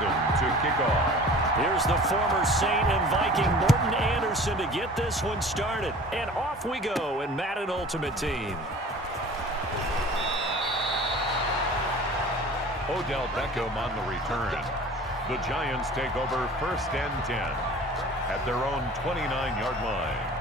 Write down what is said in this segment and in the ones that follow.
Wilson to kick off. Here's the former Saint and Viking Morton Anderson to get this one started. And off we go in Madden Ultimate Team. Odell Beckham on the return. The Giants take over 1st and 10 at their own 29-yard line.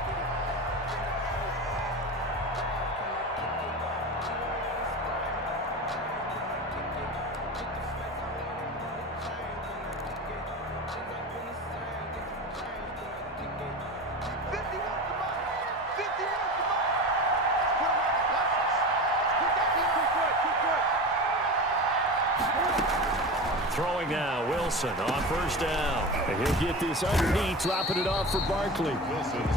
Throwing now, Wilson on 1st down. And he'll get this underneath, dropping it off for Barkley.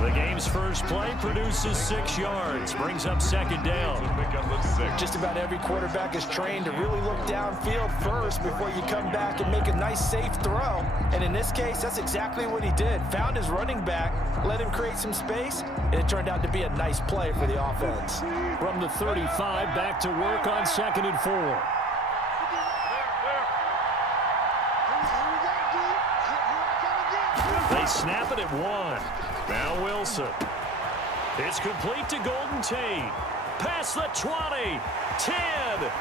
The game's first play produces 6 yards, brings up 2nd down. Just about every quarterback is trained to really look downfield first before you come back and make a nice, safe throw. And in this case, that's exactly what he did. Found his running back, let him create some space, and it turned out to be a nice play for the offense. From the 35, back to work on 2nd and 4. They snap it at 1. Now Wilson. It's complete to Golden Tate. Past the 20. 10.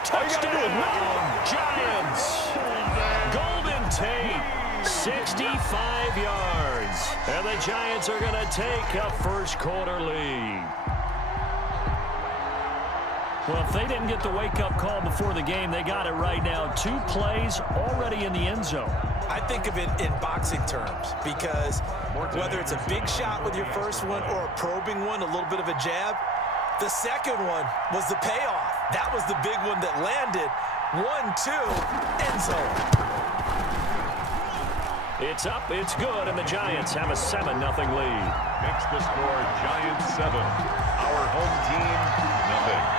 Touchdown. Giants. Golden Tate. 65 yards. And the Giants are going to take a first-quarter lead. Well, if they didn't get the wake-up call before the game, they got it right now. 2 plays already in the end zone. I think of it in boxing terms because whether it's a big shot with your first one or a probing one, a little bit of a jab, the second one was the payoff. That was the big one that landed. 1-2, end zone. It's up, it's good, and the Giants have a 7-0 lead. Makes the score Giants 7. Our home team, nothing.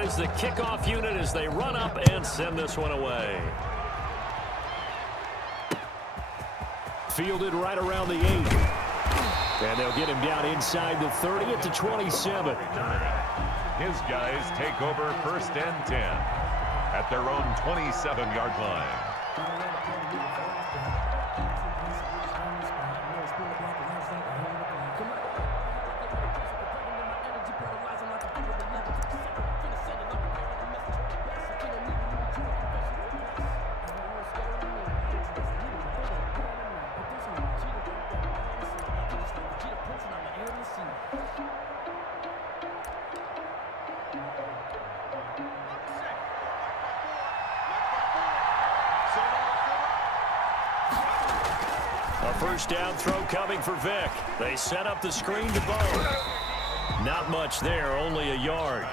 Is the kickoff unit as they run up and send this one away. Fielded right around the 8. And they'll get him down inside the 30 at the 27. His guys take over 1st and 10 at their own 27-yard line. A first down throw coming for Vic. They set up the screen to Bone. Not much there, only a yard.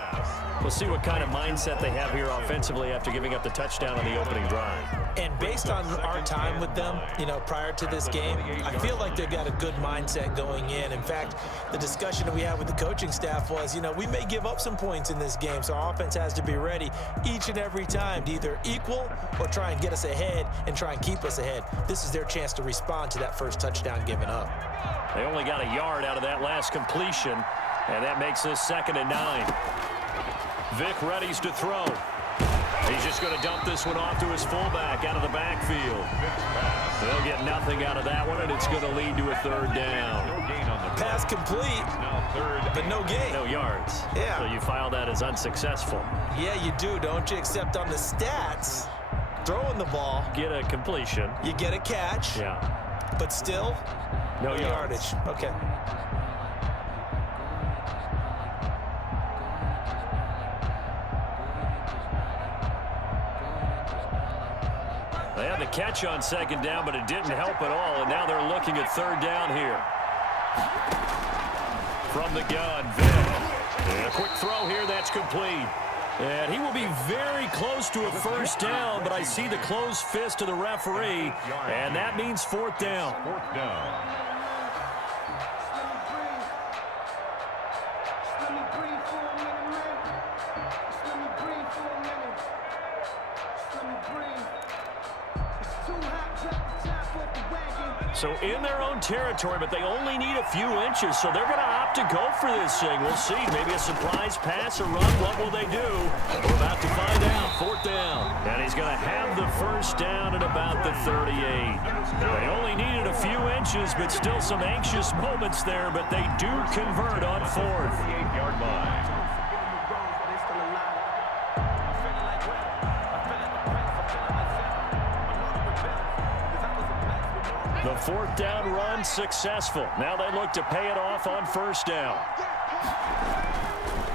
We'll see what kind of mindset they have here offensively after giving up the touchdown on the opening drive. And based on our time with them, prior to this game, I feel like they've got a good mindset going in. In fact, the discussion that we had with the coaching staff was, we may give up some points in this game, so our offense has to be ready each and every time to either equal or try and get us ahead and try and keep us ahead. This is their chance to respond to that first touchdown given up. They only got a yard out of that last completion, and that makes this 2nd and 9. Vic readies to throw. He's just going to dump this one off to his fullback out of the backfield. They'll get nothing out of that one, and it's going to lead to a 3rd down. Pass complete, but no gain. No yards. Yeah. So you file that as unsuccessful. Yeah, you do, don't you? Except on the stats, throwing the ball. Get a completion. You get a catch. Yeah. But still, no yardage. Okay. They had the catch on 2nd down, but it didn't help at all, and now they're looking at 3rd down here. From the gun, Vic. And a quick throw here, that's complete. And he will be very close to a first down, but I see the closed fist of the referee, and that means fourth down. Fourth down. So in their own territory, but they only need a few inches, so they're going to opt to go for this thing. We'll see. Maybe a surprise pass or run. What will they do? We're about to find out. Fourth down. And he's going to have the first down at about the 38. They only needed a few inches, but still some anxious moments there, but they do convert on fourth. 38-yard line. The fourth down run successful. Now they look to pay it off on first down.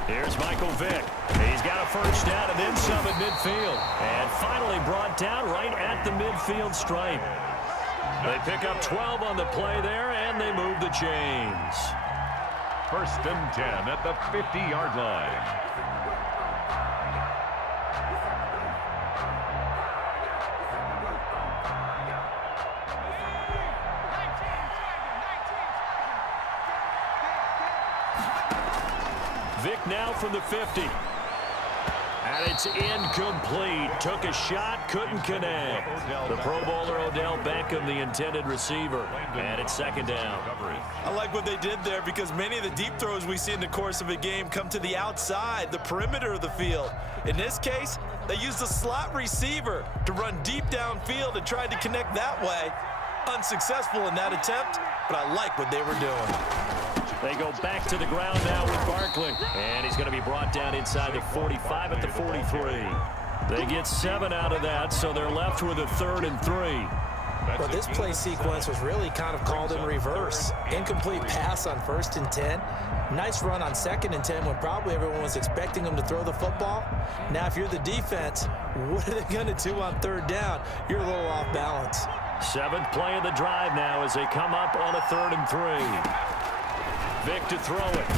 Here's Michael Vick. He's got a first down and then some at midfield. And finally brought down right at the midfield stripe. They pick up 12 on the play there, and they move the chains. First and 10 at the 50-yard line. Vick now from the 50. And it's incomplete. Took a shot, couldn't connect. The Pro Bowler Odell Beckham, the intended receiver. And it's second down. I like what they did there because many of the deep throws we see in the course of a game come to the outside, the perimeter of the field. In this case, they used a slot receiver to run deep downfield and tried to connect that way. Unsuccessful in that attempt, but I like what they were doing. They go back to the ground now with Barkley. And he's going to be brought down inside the 45 at the 43. They get 7 out of that, so they're left with a 3rd and 3. Well, this play sequence was really kind of called in reverse. Incomplete pass on 1st and 10. Nice run on 2nd and 10 when probably everyone was expecting them to throw the football. Now, if you're the defense, what are they going to do on 3rd down? You're a little off balance. 7th play of the drive now as they come up on a 3rd and 3. Vick to throw it.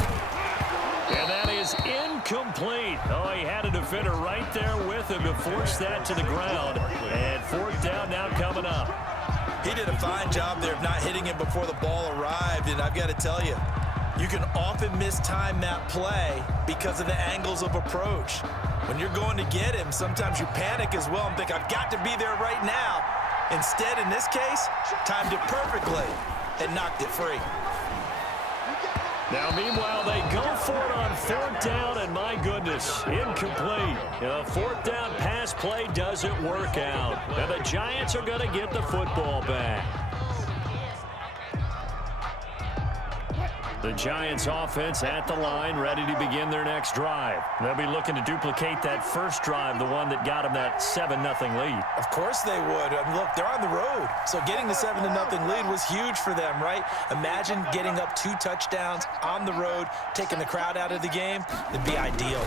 And that is incomplete. Oh, he had a defender right there with him to force that to the ground. And 4th down now coming up. He did a fine job there of not hitting him before the ball arrived. And I've got to tell you, you can often mistime that play because of the angles of approach. When you're going to get him, sometimes you panic as well and think, I've got to be there right now. Instead, in this case, timed it perfectly and knocked it free. Now, meanwhile, they go for it on 4th down, and my goodness, incomplete. A 4th down pass play doesn't work out. Now, the Giants are going to get the football back. The Giants offense at the line, ready to begin their next drive. They'll be looking to duplicate that first drive, the one that got them that 7-0 lead. Of course they would. Look, they're on the road. So getting the 7-0 lead was huge for them, right? Imagine getting up 2 touchdowns on the road, taking the crowd out of the game. It'd be ideal.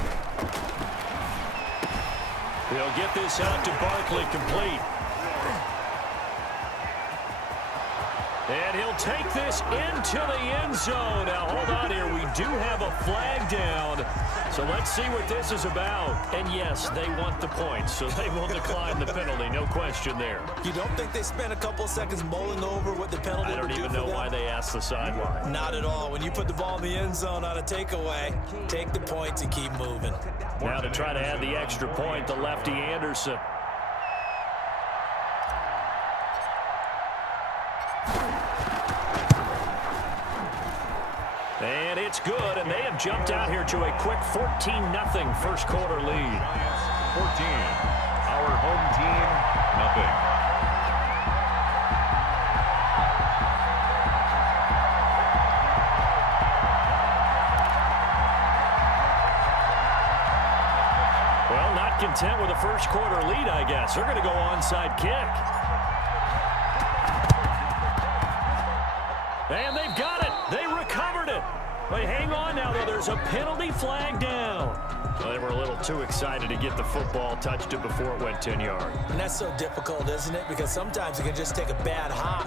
They'll get this out to Barkley, complete. And he'll take this into the end zone. Now, hold on here. We do have a flag down. So let's see what this is about. And, yes, they want the points, so they will decline the penalty. No question there. You don't think they spent a couple seconds mulling over what the penalty would do for them? I don't even know why they asked the sideline. Not at all. When you put the ball in the end zone on a takeaway, take the points and keep moving. Now to try to add the extra point, the lefty Anderson. And it's good, and they have jumped out here to a quick 14-0 first quarter lead. 14. Our home team, nothing. Well, not content with a first quarter lead, I guess. They're going to go onside kick. And they've got it. They recovered it. But hang on now, though. There's a penalty flag down. Well, they were a little too excited to get the football, touched it before it went 10 yards. And that's so difficult, isn't it? Because sometimes you can just take a bad hop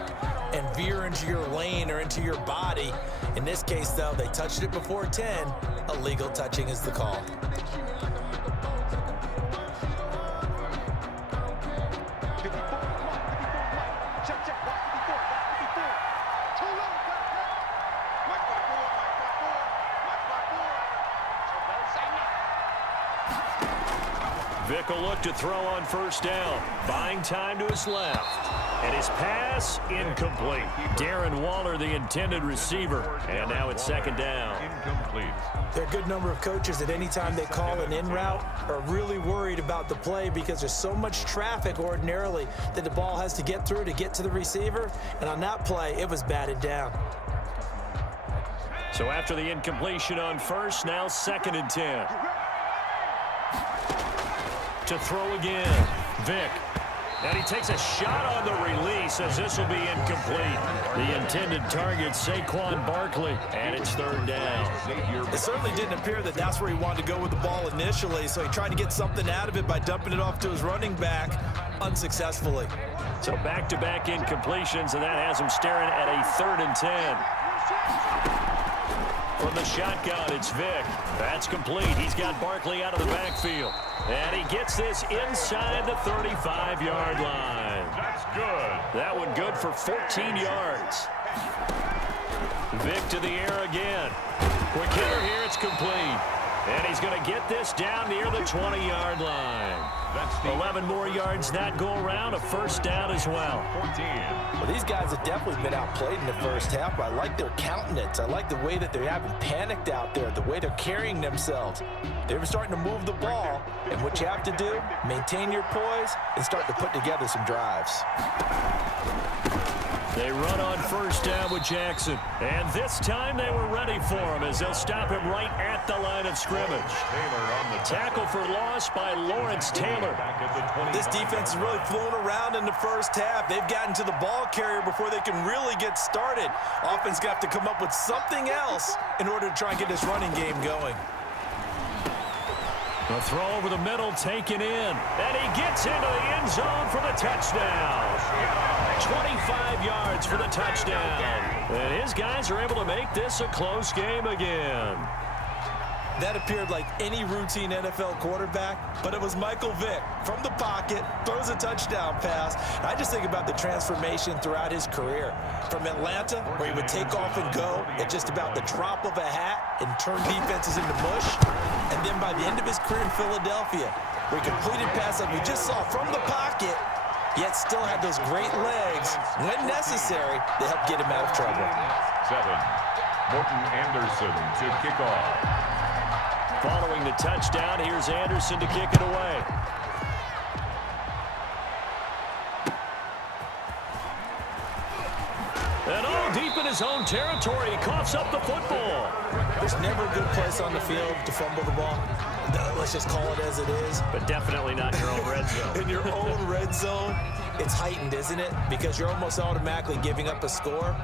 and veer into your lane or into your body. In this case, though, they touched it before 10. Illegal touching is the call. Vic will look to throw on first down. Buying time to his left. And his pass, incomplete. Darren Waller, the intended receiver. And now it's second down. Incomplete. There are a good number of coaches that anytime they call an in route are really worried about the play because there's so much traffic ordinarily that the ball has to get through to get to the receiver. And on that play, it was batted down. So after the incompletion on first, now 2nd and 10. To throw again, Vic. And he takes a shot on the release as this will be incomplete. The intended target, Saquon Barkley, and it's 3rd down. It certainly didn't appear that that's where he wanted to go with the ball initially, so he tried to get something out of it by dumping it off to his running back unsuccessfully. So back-to-back incompletions, and that has him staring at a 3rd and 10. From the shotgun, it's Vic. That's complete. He's got Barkley out of the backfield. And he gets this inside the 35-yard line. That's good. That one good for 14 yards. Vic to the air again. Quick hitter here, it's complete. And he's going to get this down near the 20-yard line. That's 11 more yards that go around, a first down as well. 14. Well, these guys have definitely been outplayed in the first half, but I like their countenance. I like the way that they haven't panicked out there, the way they're carrying themselves. They're starting to move the ball, and what you have to do, maintain your poise and start to put together some drives. They run on first down with Jackson. And this time they were ready for him as they'll stop him right at the line of scrimmage. Taylor on the Tackle for loss by Lawrence Taylor. This defense has really flown around in the first half. They've gotten to the ball carrier before they can really get started. Offense got to come up with something else in order to try and get this running game going. A throw over the middle taken in. And he gets into the end zone for the touchdown. 25 yards for the touchdown. And his guys are able to make this a close game again. That appeared like any routine NFL quarterback, but it was Michael Vick from the pocket, throws a touchdown pass. And I just think about the transformation throughout his career. From Atlanta, where he would take off and go at just about the drop of a hat and turn defenses into mush. And then by the end of his career in Philadelphia, where he completed passes like we just saw from the pocket, yet still had those great legs, when necessary, to help get him out of trouble. 7. Morton Anderson to kick off. Following the touchdown, here's Anderson to kick it away. And all deep in his own territory, he coughs up the football. There's never a good place on the field to fumble the ball. Let's just call it as it is. But definitely not in your own red zone. In your own red zone, it's heightened, isn't it? Because you're almost automatically giving up a score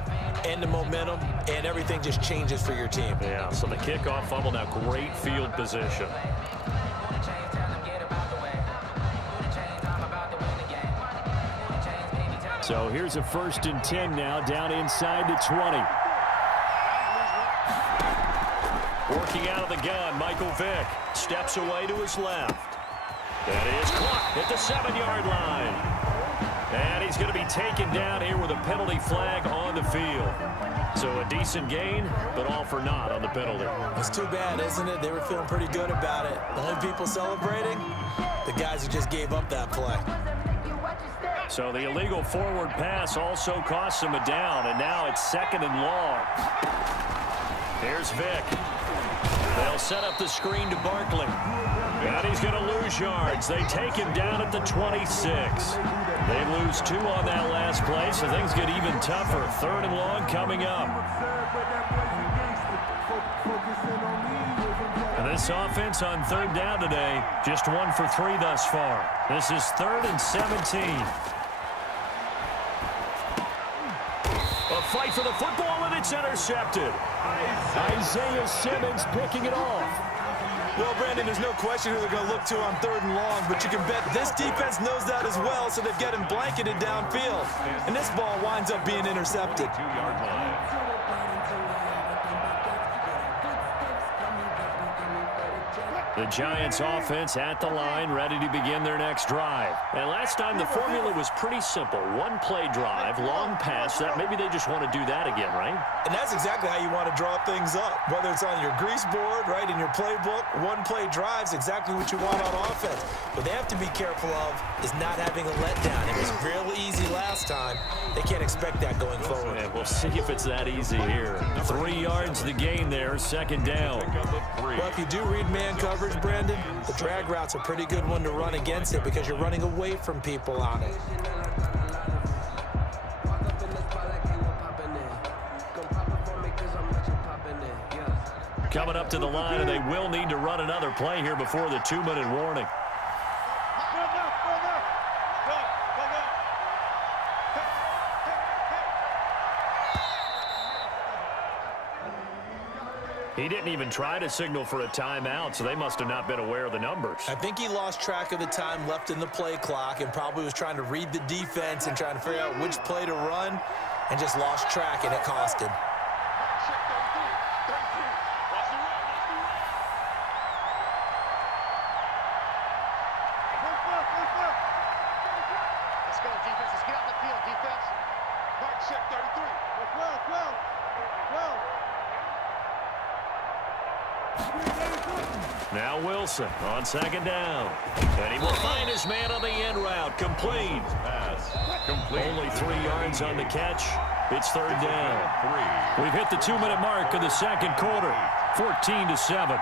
and the momentum, and everything just changes for your team. Yeah, so the kickoff fumble, now great field position. So here's a 1st and 10 now, down inside the 20. Working out of the gun, Michael Vick steps away to his left. That is clocked at the 7-yard line. And he's going to be taken down here with a penalty flag on the field. So a decent gain, but all for naught on the penalty. It's too bad, isn't it? They were feeling pretty good about it. The only people celebrating, the guys who just gave up that play. So the illegal forward pass also costs him a down, and now it's 2nd and long. Here's Vick. They'll set up the screen to Barkley. And he's going to lose yards. They take him down at the 26. They lose 2 on that last play, so things get even tougher. 3rd and long coming up. And this offense on 3rd down today, just 1 for 3 thus far. This is 3rd and 17. A fight for the football, and it's intercepted. Isaiah Simmons picking it off. Well, Brandon, there's no question who they're going to look to on 3rd and long, but you can bet this defense knows that as well, so they've got him blanketed downfield. And this ball winds up being intercepted. 2-yard line. The Giants offense at the line, ready to begin their next drive. And last time the formula was pretty simple. One-play drive, long pass. That maybe they just want to do that again, right? And that's exactly how you want to draw things up. Whether it's on your grease board, right, in your playbook, one-play drives exactly what you want on offense. What they have to be careful of is not having a letdown. It was real easy last time. They can't expect that going forward. Yeah, we'll see if it's that easy here. 3 yards the gain there, second down. Well, if you do read man coverage, Brandon, the drag route's a pretty good one to run against it because you're running away from people on it. Coming up to the line, and they will need to run another play here before the 2-minute warning. He didn't even try to signal for a timeout, so they must have not been aware of the numbers. I think he lost track of the time left in the play clock and probably was trying to read the defense and trying to figure out which play to run and just lost track, and it cost him. Let's go, defense. Let's get out the field, defense. Mark check 33. Now Wilson on second down. And he will find his man on the end route. Complete. Only 3 yards on the catch. It's third down. We've hit the 2-minute mark of the second quarter. 14-7.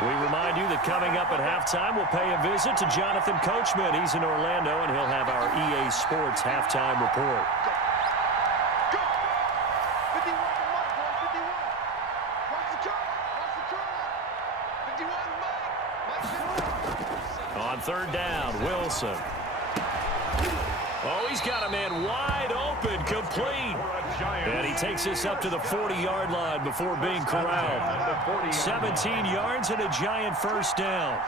We remind you that coming up at halftime, we'll pay a visit to Jonathan Coachman. He's in Orlando, and he'll have our EA Sports halftime report. On third down, Wilson. Oh, he's got a man wide open, complete. And he takes this up to the 40-yard line before being corralled. 17 yards and a Giant first down.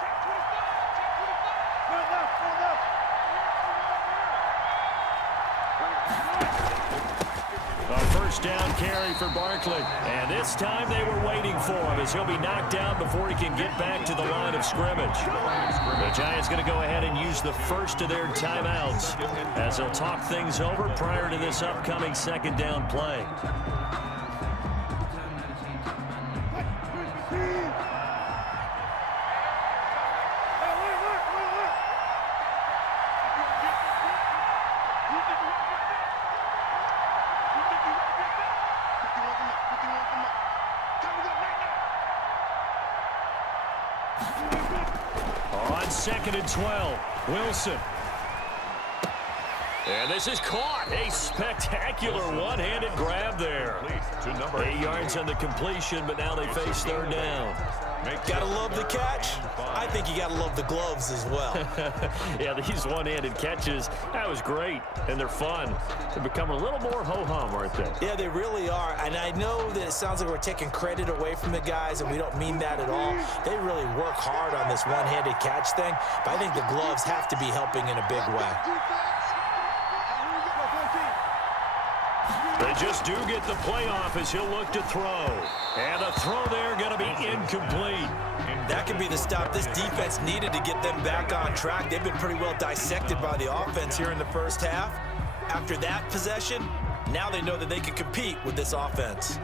A first down carry for Barkley. And this time they were waiting for him as he'll be knocked down before he can get back to the line of scrimmage. The Giants going to go ahead and use the first of their timeouts as they'll talk things over prior to this upcoming second down play. On second and 12, Wilson. And this is caught. A spectacular one-handed grab there. 8 yards on the completion, but now they face third down. Gotta love the catch. I think you gotta love the gloves as well. Yeah, these one-handed catches, that was great, and they're fun. They become a little more ho-hum, aren't they? Yeah, they really are, and I know that it sounds like we're taking credit away from the guys, and we don't mean that at all. They really work hard on this one-handed catch thing, but I think the gloves have to be helping in a big way. They just do get the play off as he'll look to throw. And the throw there going to be incomplete. That could be the stop this defense needed to get them back on track. They've been pretty well dissected by the offense here in the first half. After that possession, now they know that they can compete with this offense.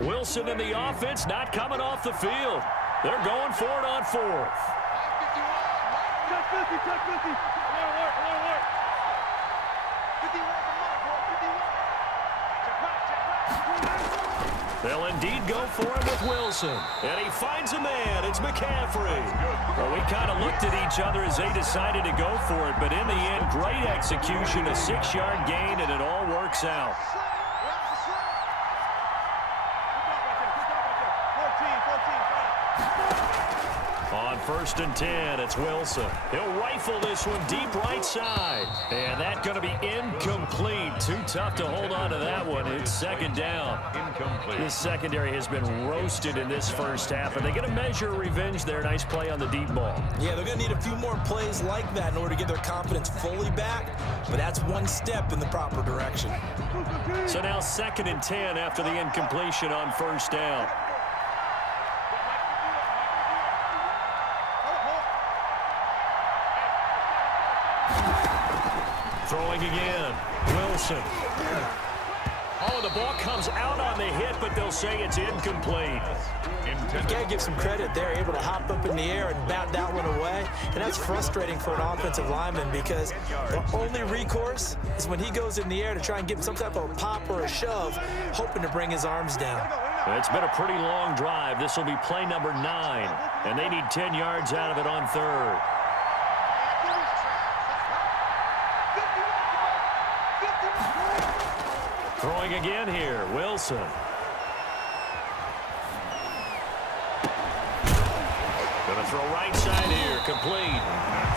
Wilson and the offense not coming off the field. They're going for it on fourth. They'll indeed go for it with Wilson. And he finds a man. It's McCaffrey. Well, we kind of looked at each other as they decided to go for it. But in the end, great execution, a 6-yard gain, and it all works out. On 1st and 10, it's Wilson. He'll rifle this one deep right side. And that's going to be incomplete. Too tough to hold on to that one. It's 2nd down. Incomplete. This secondary has been roasted in this first half. Are they going to measure revenge there? Nice play on the deep ball. Yeah, they're going to need a few more plays like that in order to get their confidence fully back. But that's one step in the proper direction. So now 2nd and 10 after the incompletion on 1st down. Throwing again. Wilson. Oh, the ball comes out on the hit, but they'll say it's incomplete. You got to give some credit. They're able to hop up in the air and bat that one away. And that's frustrating for an offensive lineman because the only recourse is when he goes in the air to try and get some type of pop or a shove, hoping to bring his arms down. It's been a pretty long drive. This will be play number 9, and they need 10 yards out of it on 3rd. Throwing again here, Wilson. Gonna throw right side here, complete.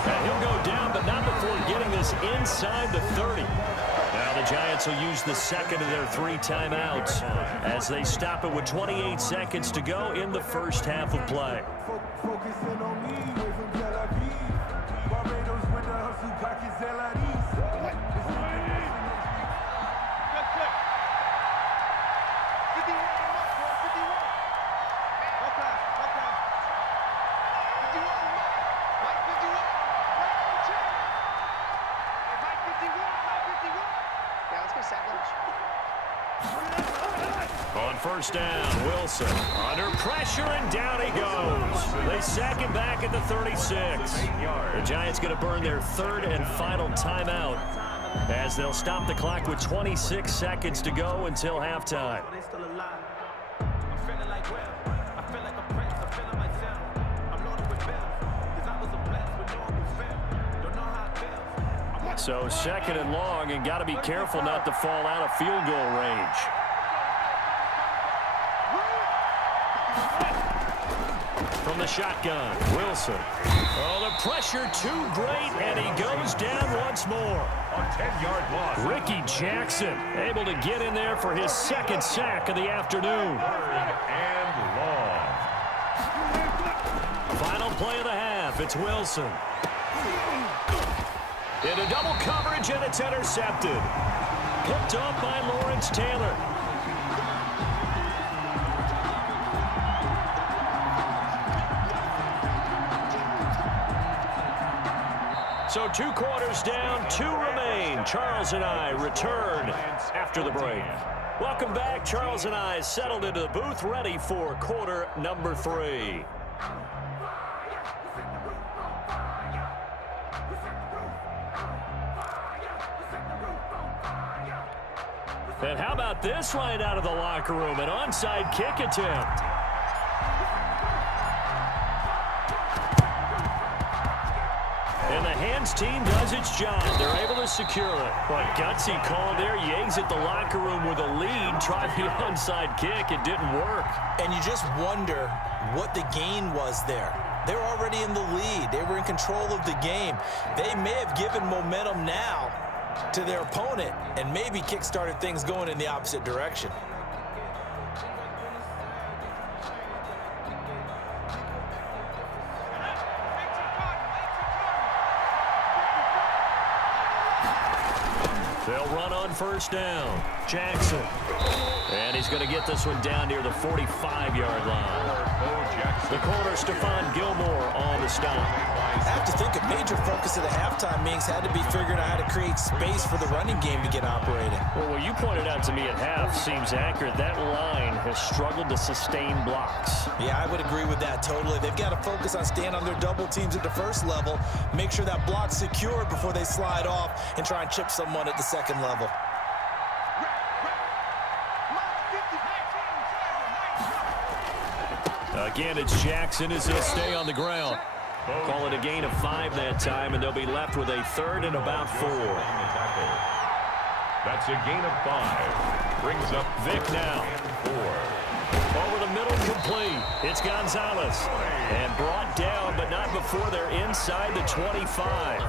And he'll go down, but not before getting this inside the 30. Now the Giants will use the 2nd of their 3 timeouts as they stop it with 28 seconds to go in the first half of play. On 1st down, Wilson under pressure, and down he goes. They sack him back at the 36. The Giants going to burn their 3rd and final timeout as they'll stop the clock with 26 seconds to go until halftime. So 2nd and long, and got to be careful not to fall out of field goal range. From the shotgun, Wilson. Oh, the pressure too great, and he goes down once more. A 10-yard loss. Ricky Jackson able to get in there for his 2nd sack of the afternoon. 3rd and long. Final play of the half. It's Wilson. Into double coverage, and it's intercepted. Picked off by Lawrence Taylor. So 2 quarters down, 2 remain. Charles and I return after the break. Welcome back. Charles and I settled into the booth, ready for quarter number 3. And how about this right out of the locker room? An onside kick attempt. And the hands team does its job. They're able to secure it. What gutsy call there. Yags at the locker room with a lead. Tried the onside kick. It didn't work. And you just wonder what the gain was there. They're already in the lead. They were in control of the game. They may have given momentum now to their opponent and maybe kick-started things going in the opposite direction. They'll run on 1st down. Jackson. And he's going to get this one down near the 45-yard line. The corner, Stephon Gilmore, on the stop. I have to think a major focus of the halftime meetings had to be figuring out how to create space for the running game to get operating. Well, what you pointed out to me at half seems accurate. That line has struggled to sustain blocks. Yeah, I would agree with that totally. They've got to focus on staying on their double teams at the first level, make sure that block's secured before they slide off and try and chip someone at the second level. Again, it's Jackson as he'll stay on the ground. Call it a gain of 5 that time, and they'll be left with a 3rd and about 4. That's a gain of 5. Brings up Vic now. 4. Over the middle, incomplete. It's Gonzalez. And brought down, but not before they're inside the 25.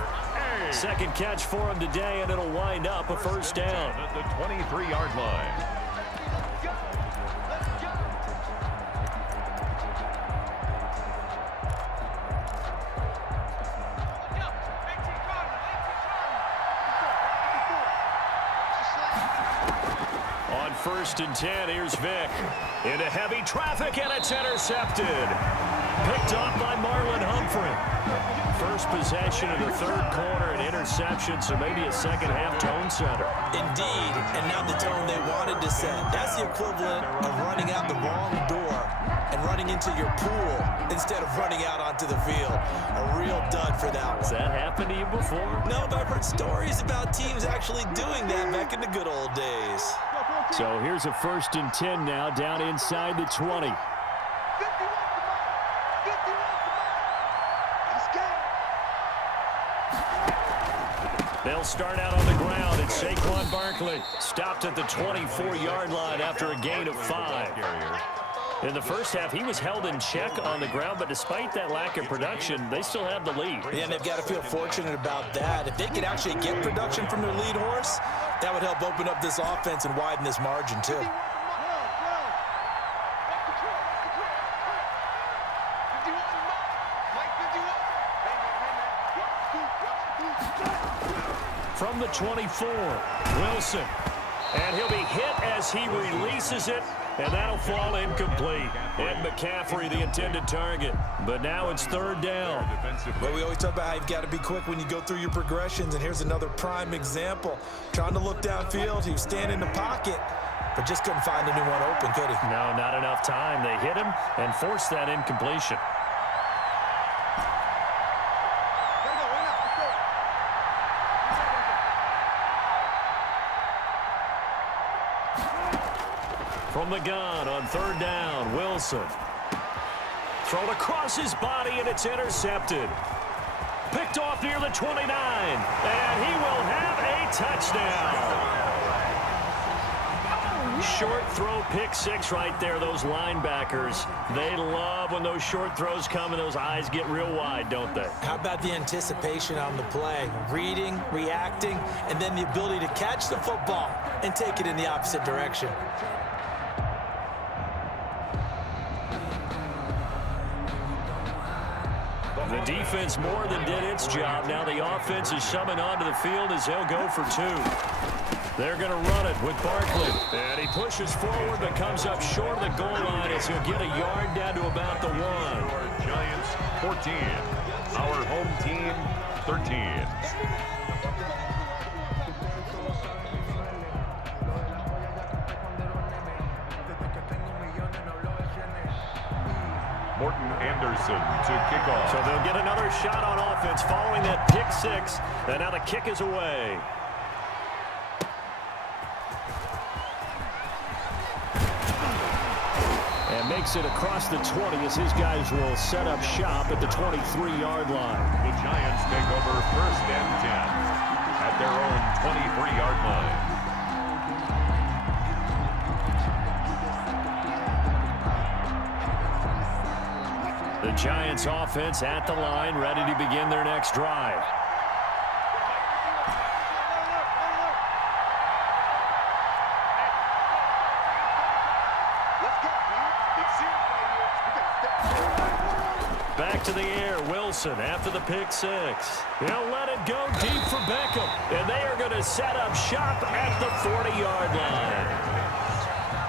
Second catch for him today, and it'll wind up a first down. At the 23-yard line. On 1st and 10, here's Vick. Into heavy traffic, and it's intercepted. Picked off by Marlon Humphrey. First possession of the third quarter, an interception, so maybe a second-half tone setter. Indeed, and now the tone they wanted to set. That's the equivalent of running out the wrong door and running into your pool instead of running out onto the field. A real dud for that one. Has that happened to you before? No, but I've heard stories about teams actually doing that back in the good old days. So here's a 1st and 10 now, down inside the 20. They'll start out on the ground, and Saquon Barkley stopped at the 24-yard line after a gain of 5. In the first half, he was held in check on the ground, but despite that lack of production, they still have the lead. Yeah, and they've got to feel fortunate about that. If they could actually get production from their lead horse, that would help open up this offense and widen this margin, too. From the 24, Wilson. And he'll be hit as he releases it, and that'll fall incomplete. And McCaffrey, the intended target. But now it's 3rd down. But we always talk about how you've got to be quick when you go through your progressions, and here's another prime example. Trying to look downfield, he was standing in the pocket, but just couldn't find anyone open, could he? No, not enough time. They hit him and forced that incompletion. From the gun on 3rd down, Wilson. Thrown across his body, and it's intercepted. Picked off near the 29, and he will have a touchdown. Short throw, pick 6 right there. Those linebackers, they love when those short throws come and those eyes get real wide, don't they? How about the anticipation on the play? Reading, reacting, and then the ability to catch the football and take it in the opposite direction. The defense more than did its job. Now the offense is summoned onto the field as they'll go for 2. They're going to run it with Barkley. And he pushes forward but comes up short of the goal line as he'll get a yard down to about the 1. Giants 14. Our home team 13. Morton Anderson to kick off. So they'll get another shot on offense following that pick 6. And now the kick is away. And makes it across the 20 as his guys will set up shop at the 23-yard line. The Giants take over 1st and 10 at their own 23-yard line. The Giants offense at the line, ready to begin their next drive. Back to the air, Wilson after the pick 6. He'll let it go deep for Beckham. And they are going to set up shop at the 40-yard line.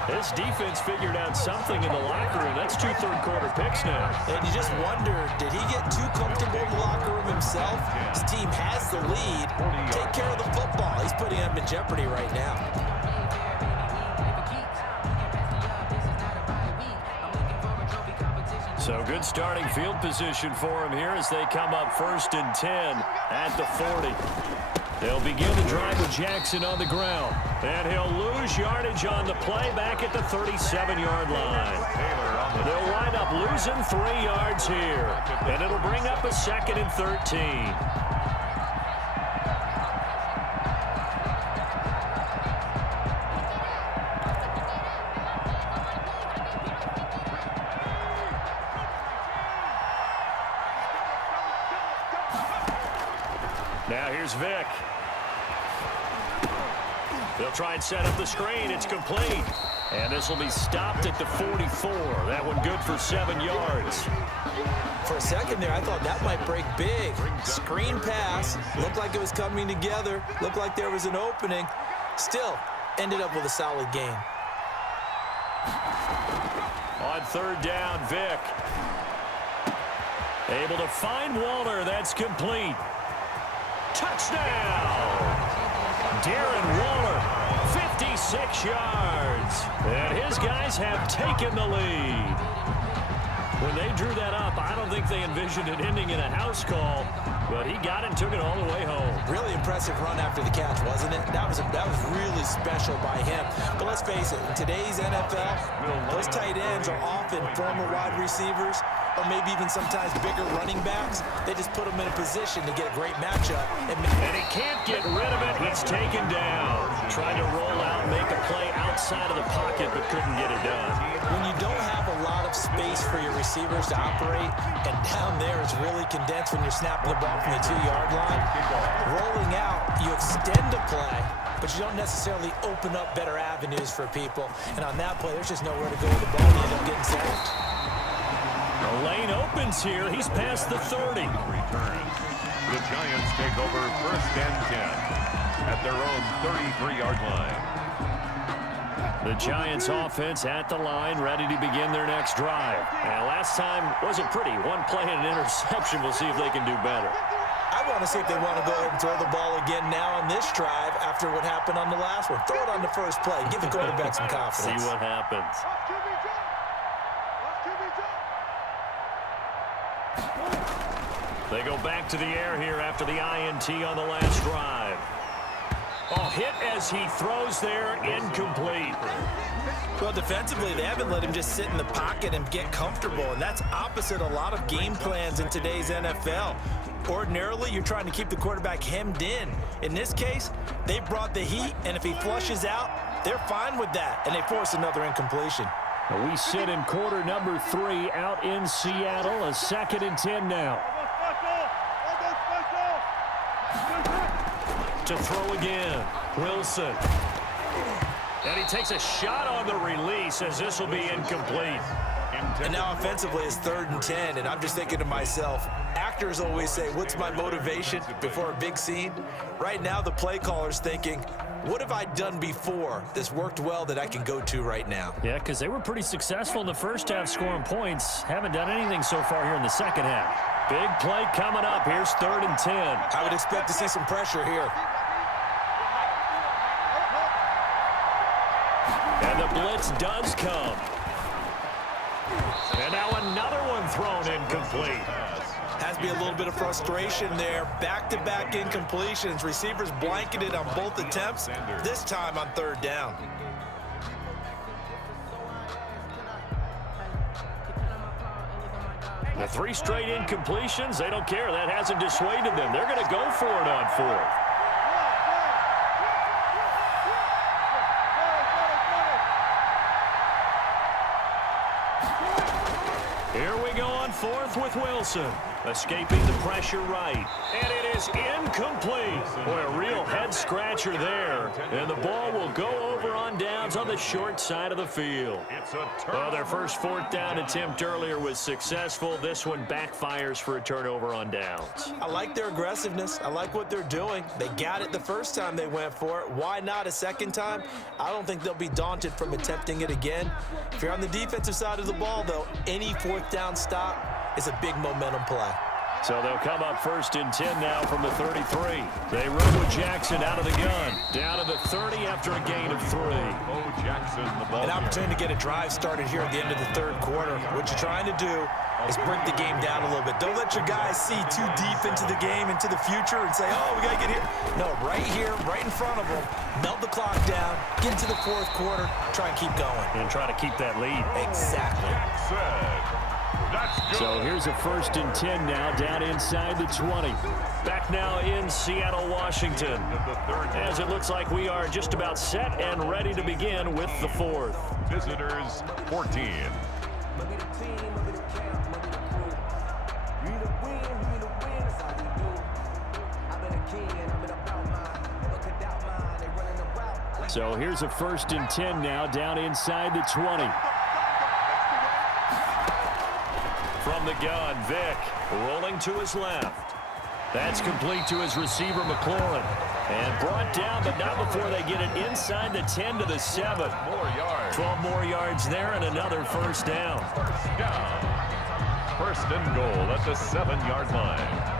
This defense figured out something in the locker room. That's 2 third-quarter picks now. And you just wonder, did he get too comfortable in the locker room himself? His team has the lead. Take care of the football. He's putting them in jeopardy right now. So good starting field position for him here as they come up 1st and 10 at the 40. They'll begin the drive with Jackson on the ground. And he'll lose yardage on the play back at the 37-yard line. They'll wind up losing 3 yards here. And it'll bring up a 2nd and 13. Now here's Vick. They'll try and set up the screen. It's complete. And this will be stopped at the 44. That one good for 7 yards. For a second there, I thought that might break big. Screen pass. Looked like it was coming together. Looked like there was an opening. Still, ended up with a solid gain. On third down, Vick. Able to find Waller. That's complete. Touchdown! Darren Waller, 56 yards. And his guys have taken the lead. When they drew that up, I don't think they envisioned it ending in a house call, but he got it and took it all the way home. Really impressive run after the catch, wasn't it? That was really special by him. But let's face it, in today's NFL, those tight ends are often former wide receivers or maybe even sometimes bigger running backs. They just put them in a position to get a great matchup. And he can't get rid of it. He's taken down. Tried to roll out and make a play outside of the pocket, but couldn't get it done. When you don't have a lot of space for your receivers to operate, and down there it's really condensed when you're snapping the ball from the 2-yard line, rolling out, you extend a play, but you don't necessarily open up better avenues for people. And on that play, there's just nowhere to go with the ball, and you end up getting sacked. The lane opens here. He's past the 30. Return. The Giants take over 1st and 10 at their own 33-yard line. The Giants offense at the line, ready to begin their next drive. And last time wasn't pretty. One play and an interception. We'll see if they can do better. I want to see if they want to go ahead and throw the ball again now on this drive after what happened on the last one. Throw it on the first play. Give the quarterback some confidence. See what happens. They go back to the air here after the INT on the last drive. Oh, hit as he throws there, incomplete. Well, defensively, they haven't let him just sit in the pocket and get comfortable, and that's opposite a lot of game plans in today's NFL. Ordinarily, you're trying to keep the quarterback hemmed in. In this case, they brought the heat, and if he flushes out, they're fine with that, and they force another incompletion. We sit in quarter number 3 out in Seattle, a 2nd and 10 now. To throw again, Wilson. And he takes a shot on the release as this will be incomplete. And now offensively it's 3rd and 10, and I'm just thinking to myself, actors always say, what's my motivation before a big scene? Right now the play caller's thinking, what have I done before that's worked well that I can go to right now? Yeah, because they were pretty successful in the first half scoring points. Haven't done anything so far here in the second half. Big play coming up. Here's 3rd and 10. I would expect to see some pressure here. And the blitz does come. And now another one thrown incomplete. Has to be a little bit of frustration there. Back-to-back incompletions. Receivers blanketed on both attempts, this time on 3rd down. The 3 straight incompletions, they don't care. That hasn't dissuaded them. They're going to go for it on 4th. Here we go on 4th with Wilson. Escaping the pressure right. And it is incomplete. Boy, a real head-scratcher there. And the ball will go over on downs on the short side of the field. Well, their first 4th down attempt earlier was successful. This one backfires for a turnover on downs. I like their aggressiveness. I like what they're doing. They got it the first time they went for it. Why not a second time? I don't think they'll be daunted from attempting it again. If you're on the defensive side of the ball, though, any 4th down stop is a big momentum play. So they'll come up 1st and 10 now from the 33. They run with Jackson out of the gun. Down to the 30 after a gain of 3. Jackson, the ball. An opportunity to get a drive started here at the end of the 3rd quarter. What you're trying to do is break the game down a little bit. Don't let your guys see too deep into the game, into the future, and say, oh, we got to get here. No, right here, right in front of them, melt the clock down, get into the 4th quarter, try and keep going. And try to keep that lead. Exactly. So here's a 1st and 10 now down inside the 20. Back now in Seattle, Washington. As it looks like we are just about set and ready to begin with the 4th. Visitors 14. You the win, you the win, that's how we do. I've been a king. So here's a 1st and 10 now, down inside the 20. From the gun, Vick rolling to his left. That's complete to his receiver, McLaurin. And brought down, but not before they get it inside the 10 to the 7. 12 more yards there and another 1st down. First down. 1st and goal at the 7-yard line.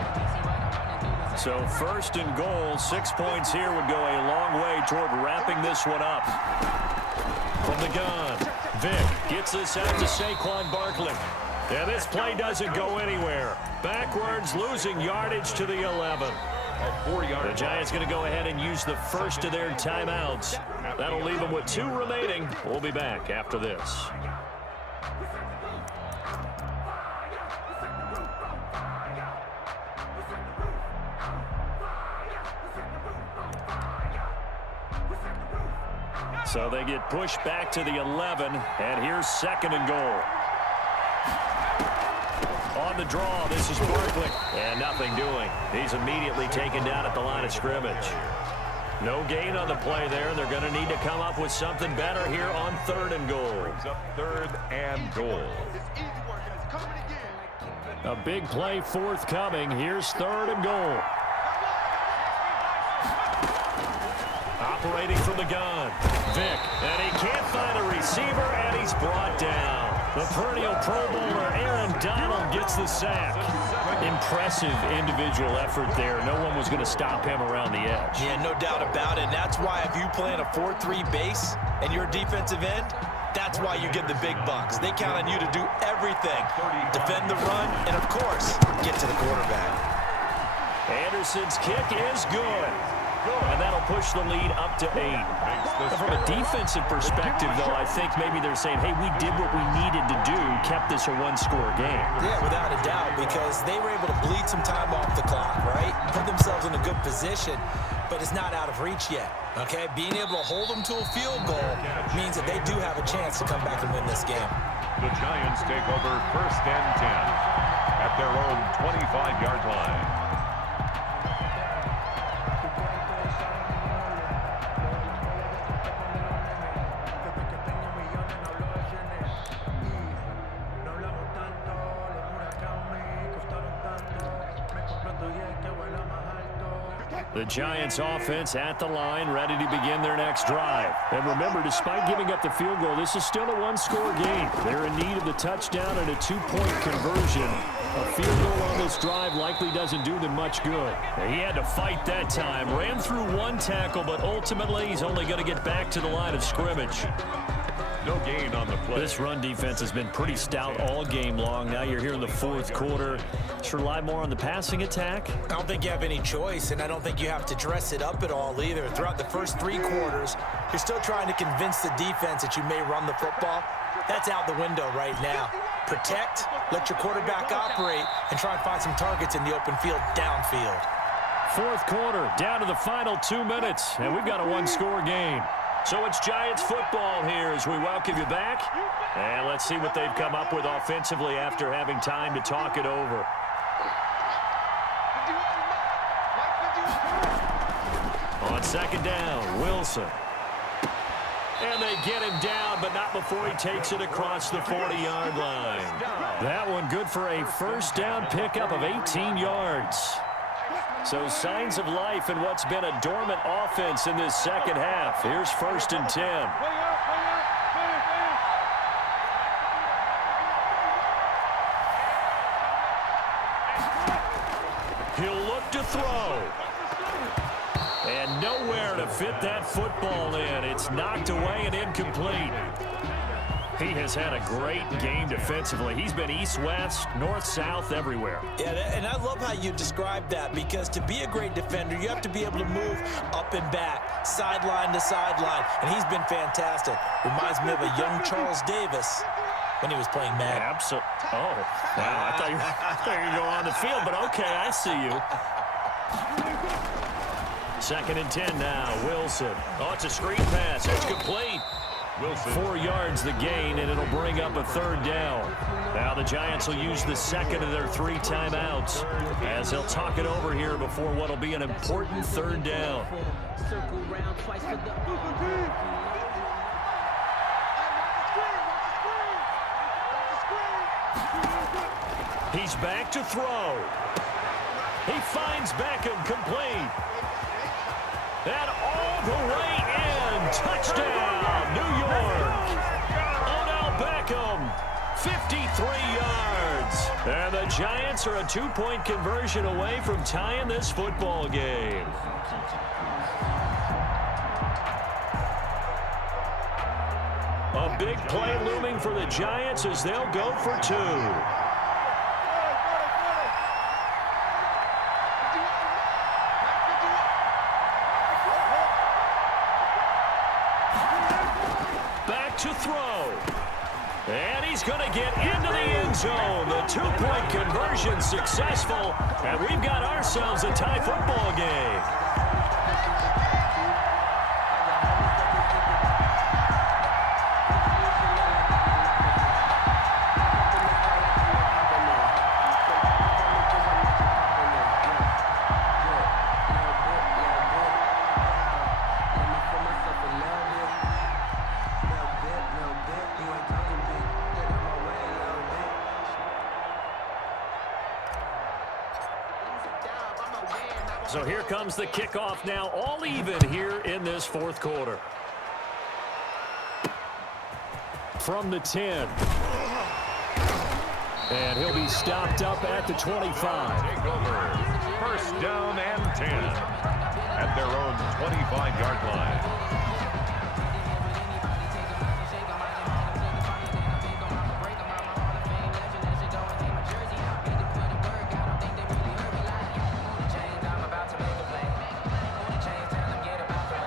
So 1st and goal, 6 points here would go a long way toward wrapping this one up. From the gun, Vick gets this out to Saquon Barkley. And this play doesn't go anywhere. Backwards, losing yardage to the 11. The Giants going to go ahead and use the first of their timeouts. That'll leave them with 2 remaining. We'll be back after this. So they get pushed back to the 11, and here's 2nd and goal. On the draw, this is Barkley, and nothing doing. He's immediately taken down at the line of scrimmage. No gain on the play there. They're going to need to come up with something better here on 3rd and goal. Brings up 3rd and goal. A big play forthcoming. Here's 3rd and goal. Operating from the gun, Vick, and he can't find a receiver, and he's brought down. The perennial Pro Bowler Aaron Donald gets the sack. Impressive individual effort there. No one was going to stop him around the edge. Yeah, no doubt about it. And that's why if you play in a 4-3 base and you're a defensive end, that's why you get the big bucks. They count on you to do everything. Defend the run, and of course, get to the quarterback. Anderson's kick is good. And that'll push the lead up to 8. From a defensive perspective, though, I think maybe they're saying, hey, we did what we needed to do, kept this a 1-score game. Yeah, without a doubt, because they were able to bleed some time off the clock, right? Put themselves in a good position, but it's not out of reach yet, okay? Being able to hold them to a field goal means that they do have a chance to come back and win this game. The Giants take over 1st and 10 at their own 25-yard line. The Giants offense at the line, ready to begin their next drive. And remember, despite giving up the field goal, this is still a 1-score game. They're in need of the touchdown and a 2-point conversion. A field goal on this drive likely doesn't do them much good. He had to fight that time. Ran through 1 tackle, but ultimately he's only going to get back to the line of scrimmage. No gain on the play. This run defense has been pretty stout all game long. Now you're here in the 4th quarter. Just rely more on the passing attack. I don't think you have any choice, and I don't think you have to dress it up at all either. Throughout the first 3 quarters, you're still trying to convince the defense that you may run the football. That's out the window right now. Protect, let your quarterback operate, and try and find some targets in the open field downfield. 4th quarter, down to the final 2 minutes, and we've got a 1-score game. So it's Giants football here as we welcome you back. And let's see what they've come up with offensively after having time to talk it over. On 2nd down, Wilson. And they get him down, but not before he takes it across the 40-yard line. That one good for a 1st down pickup of 18 yards. So signs of life in what's been a dormant offense in this 2nd half. Here's 1st and 10. He'll look to throw. And nowhere to fit that football in. It's knocked away and incomplete. He has had a great game defensively. He's been east-west, north-south, everywhere. Yeah, and I love how you describe that, because to be a great defender, you have to be able to move up and back, sideline to sideline, and he's been fantastic. Reminds me of a young Charles Davis when he was playing Madden. Absolutely. Oh, wow, I thought you were going to go on the field, but okay, I see you. 2nd and 10 now, Wilson. Oh, it's a screen pass. It's complete. Wilson. 4 yards the gain, and it'll bring up a third down. Now the Giants will use the second of their 3 timeouts as they'll talk it over here before what will be an important third down. He's back to throw. He finds Beckham complete. And all the way in. Touchdown, New York. Odell Beckham, 53 yards. And the Giants are a 2-point conversion away from tying this football game. A big play looming for the Giants as they'll go for 2. To throw. And he's going to get into the end zone. The 2-point conversion successful. And we've got ourselves a tie football game. So here comes the kickoff now, all even here in this fourth quarter. From the 10. And he'll be stopped up at the 25. Take over. First down and 10 at their own 25-yard line.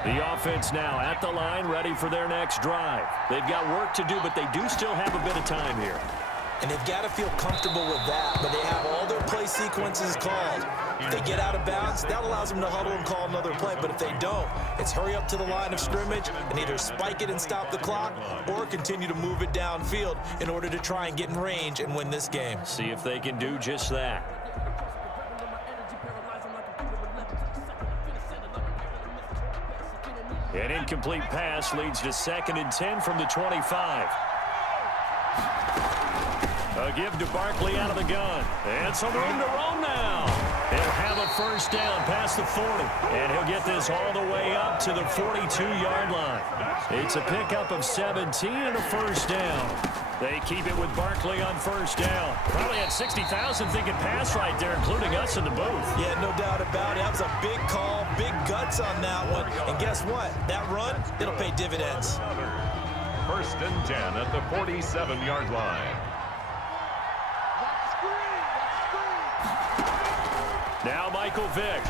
The offense now at the line, ready for their next drive. They've got work to do, but they do still have a bit of time here. And they've got to feel comfortable with that, but they have all their play sequences called. If they get out of bounds, that allows them to huddle and call another play. But if they don't, it's hurry up to the line of scrimmage and either spike it and stop the clock or continue to move it downfield in order to try and get in range and win this game. See if they can do just that. An incomplete pass leads to 2nd and 10 from the 25. A give to Barkley out of the gun. And some room to roam now. He'll have a first down past the 40. And he'll get this all the way up to the 42-yard line. It's a pickup of 17 and a first down. They keep it with Barkley on first down. Probably had 60,000 thinking pass right there, including us in the booth. Yeah, no doubt about it. That was a big call, big guts on that one. And guess what? That run, it'll pay dividends. First and 10 at the 47-yard line. Now Michael Vick.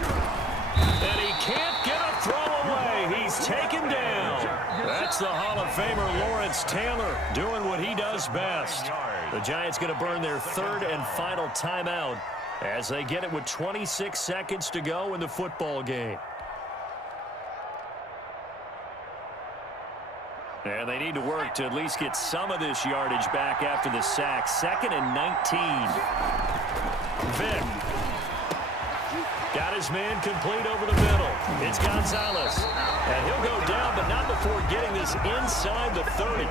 And he can't get a throw away. He's taken down. That's the Hall of Famer Lawrence Taylor doing what he does best. The Giants going to burn their 3rd and final timeout as they get it with 26 seconds to go in the football game. And they need to work to at least get some of this yardage back after the sack. 2nd and 19. Vick. Got his man complete over the middle. It's Gonzalez. And he'll go down, but not before getting this inside the 30.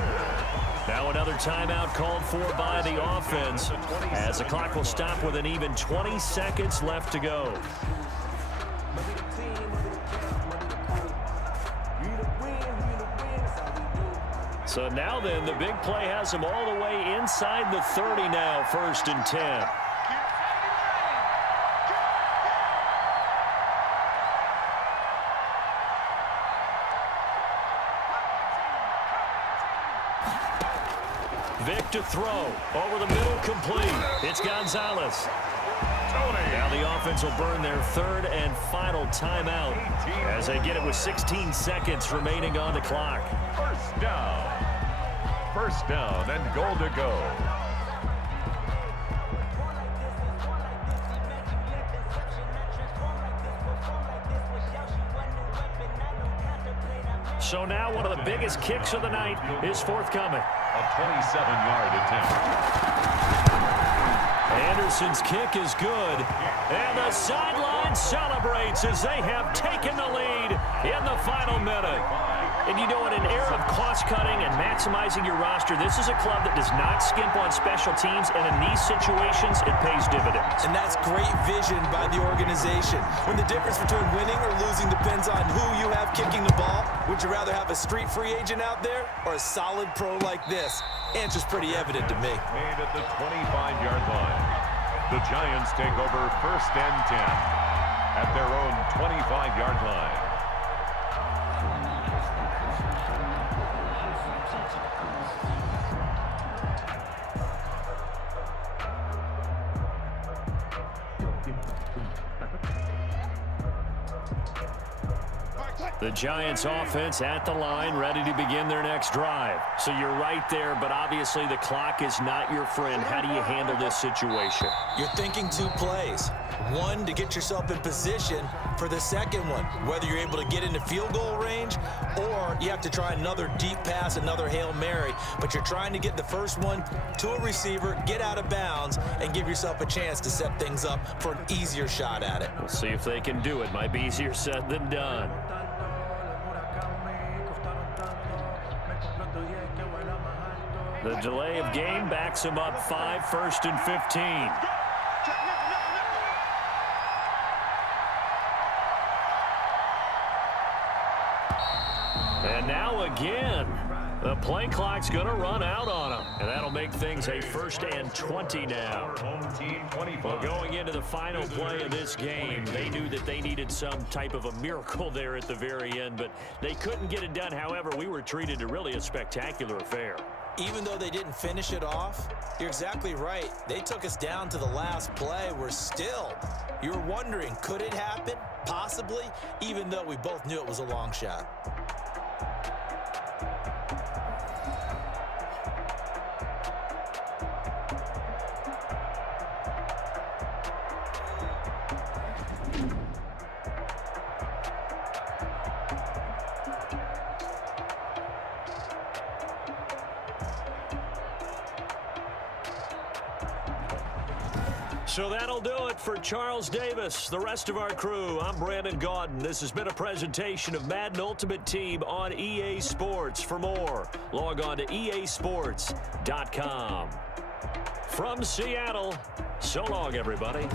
Now another timeout called for by the offense as the clock will stop with an even 20 seconds left to go. So now then, the big play has him all the way inside the 30 now, 1st and 10. Vick to throw. Over the middle, complete. It's Gonzalez. Now the offense will burn their 3rd and final timeout as they get it with 16 seconds remaining on the clock. First down. First down and goal to go. So now one of the biggest kicks of the night is forthcoming. A 27-yard attempt. Anderson's kick is good. And the sideline celebrates as they have taken the lead in the final minute. And you know, in an era of cost-cutting and maximizing your roster, this is a club that does not skimp on special teams, and in these situations, it pays dividends. And that's great vision by the organization. When the difference between winning or losing depends on who you have kicking the ball, would you rather have a street free agent out there or a solid pro like this? Answer's pretty evident to me. Made at the 25-yard line. The Giants take over 1st and 10 at their own 25-yard line. The Giants offense at the line, ready to begin their next drive. So you're right there, but obviously the clock is not your friend. How do you handle this situation? You're thinking 2 plays. One, to get yourself in position for the second one, whether you're able to get into field goal range or you have to try another deep pass, another Hail Mary. But you're trying to get the first one to a receiver, get out of bounds, and give yourself a chance to set things up for an easier shot at it. We'll see if they can do it. Might be easier said than done. The delay of game backs him up 5, 1st and 15. And now again, the play clock's going to run out on him. And that'll make things a 1st and 20 now. Well, going into the final play of this game, they knew that they needed some type of a miracle there at the very end, but they couldn't get it done. However, we were treated to really a spectacular affair. Even though they didn't finish it off, you're exactly right. They took us down to the last play. You were wondering, could it happen? Possibly, even though we both knew it was a long shot. So that'll do it for Charles Davis, the rest of our crew. I'm Brandon Gaudin. This has been a presentation of Madden Ultimate Team on EA Sports. For more, log on to easports.com. From Seattle, so long, everybody.